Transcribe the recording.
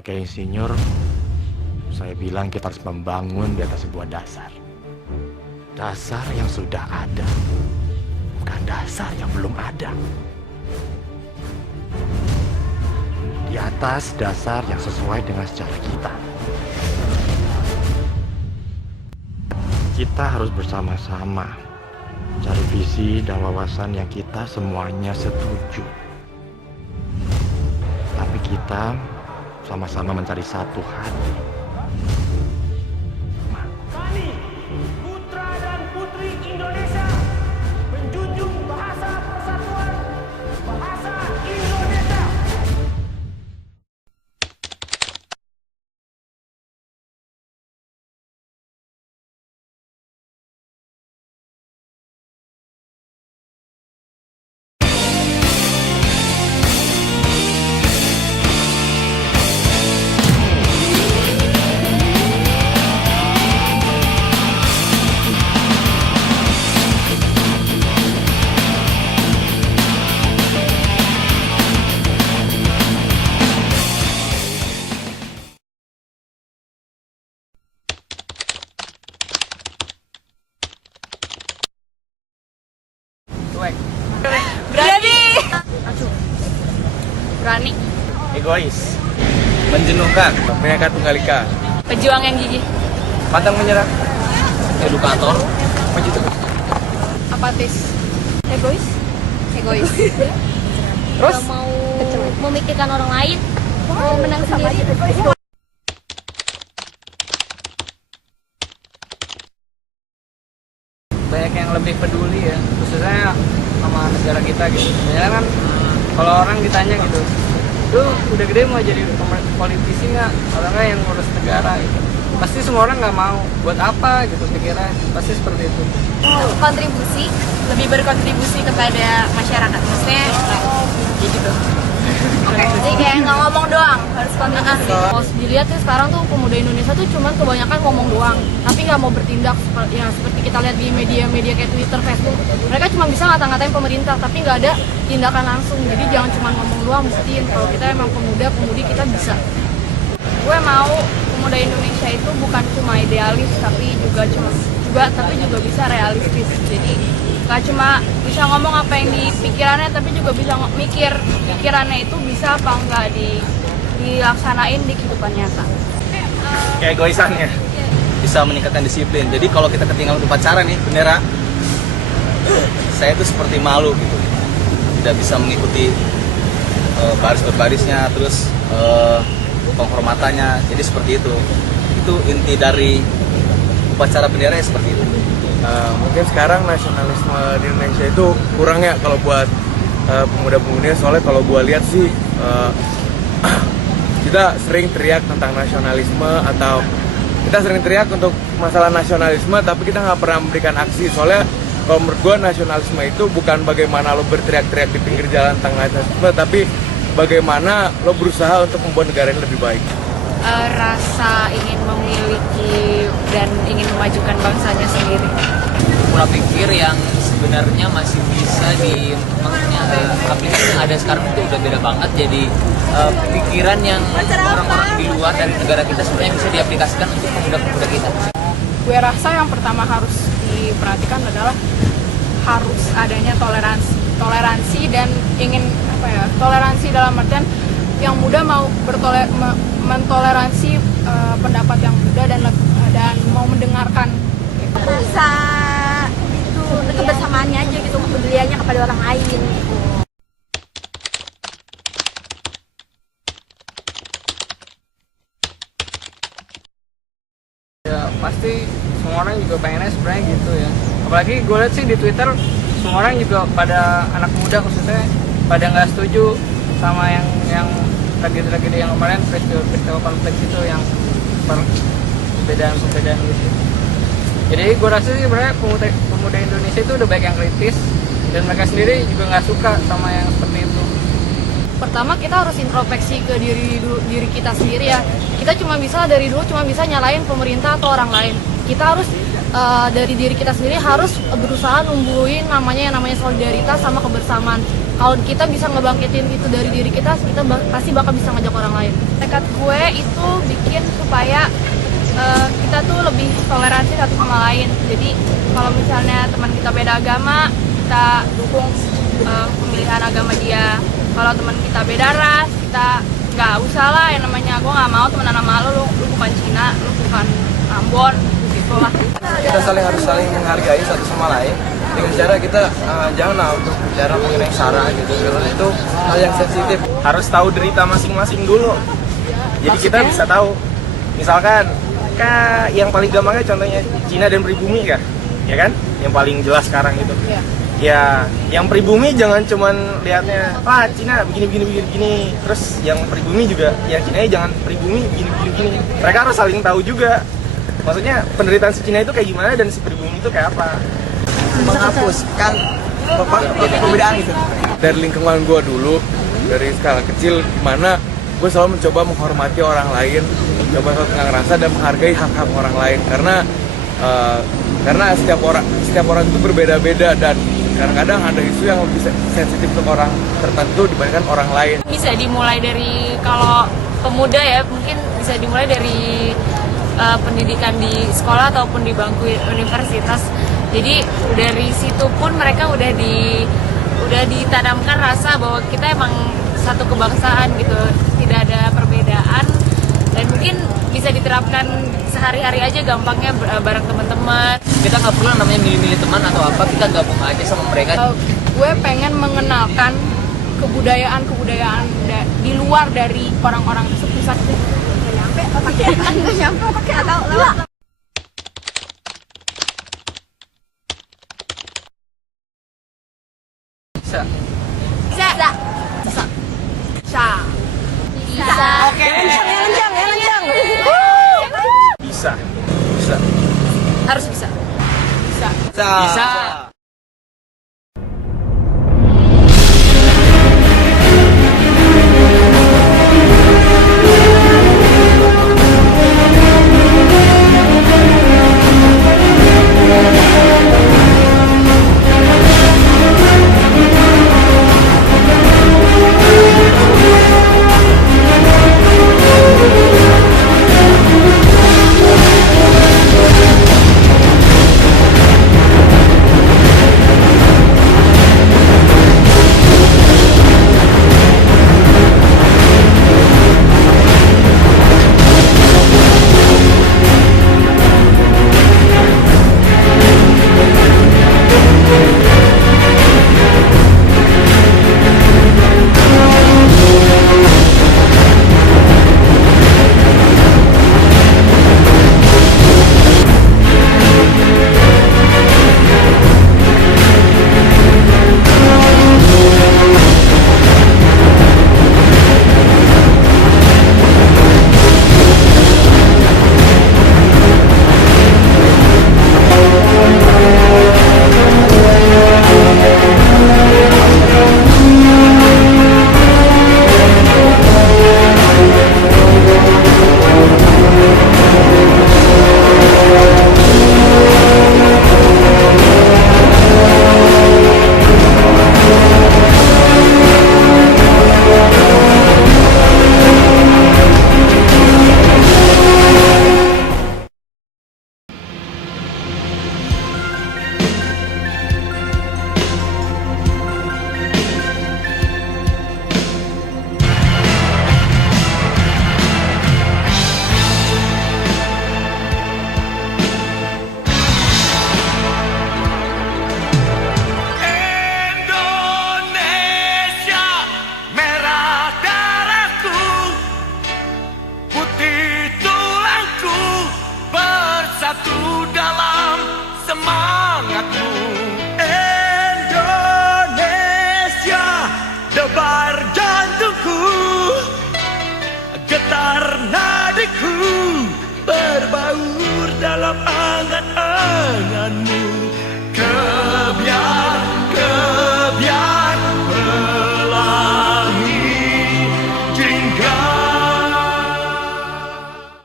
Sebagai insinyur, saya bilang kita harus membangun di atas sebuah dasar. Dasar yang sudah ada, bukan dasar yang belum ada. Di atas dasar yang sesuai dengan sejarah kita. Kita harus bersama-sama cari visi dan wawasan yang kita semuanya setuju. Tapi kita sama-sama mencari satu hati. Kami, putra dan putri Indonesia, menjunjung bahasa persatuan, bahasa Indonesia. Berani. Berani. Egois, menjenuhkan, Bhinneka Tunggal Ika, Pejuang yang gigih. pantang menyerah, edukator, maju terus. Apatis. Egois. Egois. Terus Gak mau memikirkan orang lain, mau menang sendiri. banyak yang lebih peduli ya, khususnya sama negara kita gitu. Biasanya kan kalau orang ditanya gitu, lu udah gede mau jadi politisi nggak? Atau nggak yang ngurus negara gitu. Pasti semua orang nggak mau. Buat apa gitu pikirnya? Pasti seperti itu. Kontribusi. Lebih berkontribusi kepada masyarakat. Maksudnya ya gitu. Oke. Jadi kayak nggak ngomong doang, harus kontribusi. Kalau dilihat ya sekarang tuh pemuda Indonesia tuh cuman kebanyakan ngomong doang, tapi nggak mau bertindak. Ya seperti kita lihat di media-media kayak Twitter, Facebook, mereka cuma bisa ngata-ngatain pemerintah, tapi nggak ada tindakan langsung. Jadi jangan cuma ngomong doang, buktiin kalau kita emang pemuda-pemudi kita bisa. Gue mau pemuda Indonesia itu bukan cuma idealis, tapi juga bisa realistis. Jadi gak cuma bisa ngomong apa yang di pikirannya, tapi juga bisa mikir pikirannya itu bisa apa enggak dilaksanain di kehidupan nyata. Keegoisannya bisa meningkatkan disiplin. Jadi kalau kita ketinggalan upacara nih bendera, saya itu seperti malu gitu, tidak bisa mengikuti baris berbarisnya, terus penghormatannya. Jadi seperti itu inti dari upacara bendera ya, seperti itu. Mungkin sekarang nasionalisme di Indonesia itu kurang ya kalau buat pemuda-pemudi. Soalnya kalau gue lihat sih kita sering teriak tentang nasionalisme, atau kita sering teriak untuk masalah nasionalisme, tapi kita nggak pernah memberikan aksi. Soalnya kalau menurut gue nasionalisme itu bukan bagaimana lo berteriak-teriak di pinggir jalan tentang nasionalisme, tapi bagaimana lo berusaha untuk membuat negara ini lebih baik. Rasa ingin memiliki dan ingin memajukan bangsanya sendiri. Pola pikir yang sebenarnya masih bisa maksudnya aplikasi yang ada sekarang itu udah beda banget. Jadi pikiran yang orang-orang di luar dari negara kita sebenarnya bisa diaplikasikan untuk pemuda-pemuda kita. Gue rasa yang pertama harus diperhatikan adalah harus adanya toleransi dan ingin toleransi dalam artian yang muda mau mentoleransi pendapat yang muda dan mau mendengarkan. Rasa itu kebersamaannya aja gitu, kepeduliannya kepada orang lain gitu. Ya pasti semua orang juga pengennya sebenarnya gitu ya. Apalagi gue lihat sih di Twitter semua orang juga pada anak muda khususnya pada nggak setuju sama yang tragedi yang kemarin, peristiwa konflik itu yang perbedaan gitu. Jadi gue rasa sih sebenarnya pemuda Indonesia itu udah banyak yang kritis dan mereka sendiri juga nggak suka sama yang seperti itu. Pertama kita harus introspeksi ke diri kita sendiri ya. Kita dari dulu cuma bisa nyalain pemerintah atau orang lain. Kita harus dari diri kita sendiri harus berusaha numbuhin yang namanya solidaritas sama kebersamaan. kalau kita bisa ngebangkitin itu dari diri kita pasti bakal bisa ngajak orang lain. Tekad gue itu bikin supaya kita tuh lebih toleransi satu sama lain. Jadi kalau misalnya teman kita beda agama, kita dukung pemilihan agama dia. Kalau teman kita beda ras, kita nggak usah lah yang namanya gue nggak mau temenan sama lu bukan Cina, lu bukan Ambon, gitu lah. Kita harus saling menghargai satu sama lain dengan cara kita janganlah untuk bicara mengenai sara gitu, karena itu hal yang sensitif. Harus tahu derita masing-masing dulu. Jadi kita bisa tahu. Misalkan yang paling gampangnya contohnya Cina dan pribumi kah? Ya kan? Yang paling jelas sekarang itu. Ya, yang pribumi jangan cuman lihatnya Cina begini. Terus yang pribumi juga, yang Cina jangan pribumi begini. Mereka harus saling tahu juga. Maksudnya penderitaan si Cina itu kayak gimana dan si pribumi itu kayak apa. Menghapuskan perbedaan itu. Dari lingkungan gue dulu, dari skala kecil, gimana gue selalu mencoba menghormati orang lain, mencoba nggak ngerasa dan menghargai hak-hak orang lain, karena setiap orang itu berbeda-beda dan kadang-kadang ada isu yang lebih sensitif untuk orang tertentu dibandingkan orang lain. Bisa dimulai dari, kalau pemuda ya, mungkin bisa dimulai dari pendidikan di sekolah ataupun di bangku universitas. Jadi dari situ pun mereka udah ditanamkan rasa bahwa kita emang satu kebangsaan gitu, tidak ada perbedaan, dan mungkin bisa diterapkan sehari-hari aja gampangnya bareng teman-teman. Kita nggak perlu namanya milih-milih teman atau apa, kita gabung aja sama mereka. Gue pengen mengenalkan kebudayaan di luar dari orang-orang tersebut. Nggak nyampe pakai atau lewat. Bisa. Oke. Lencang. Bisa. Harus bisa. Bisa. Debar jantungku, getar nadiku, berbaur dalam angan-anganmu.